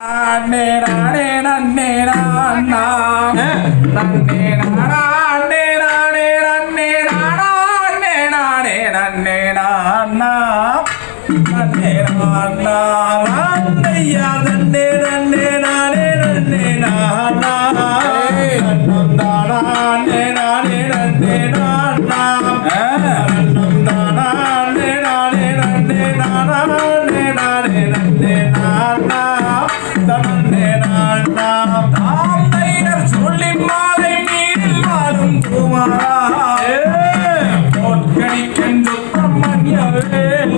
அண்ணே நானே நன்னே நான்னா நன்னே நானா அண்ணே நானே நன்னே நானா அண்ணே நானே நன்னே நான்னா நன்னே நான்னா Yeah.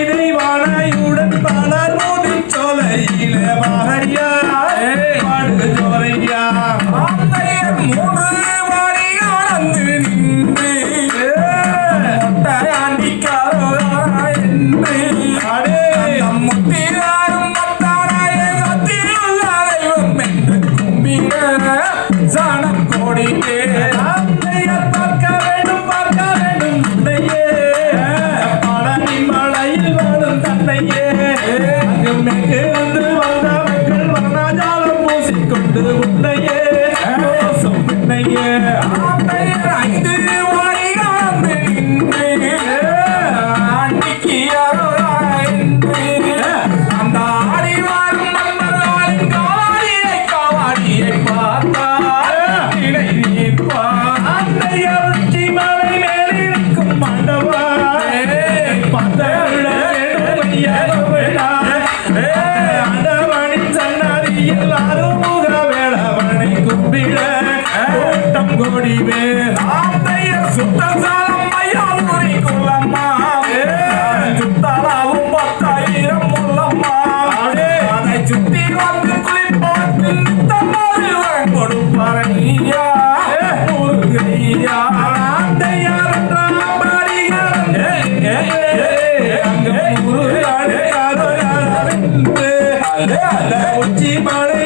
जान कोड़ी के। முடிவே ஆந்தைய சுத்தசாலம் ஐயா ஊரி குள்ளம்மா. சுத்தலாவும் பத்தாயிரம் உள்ளம்மா. அதை உச்சி மலை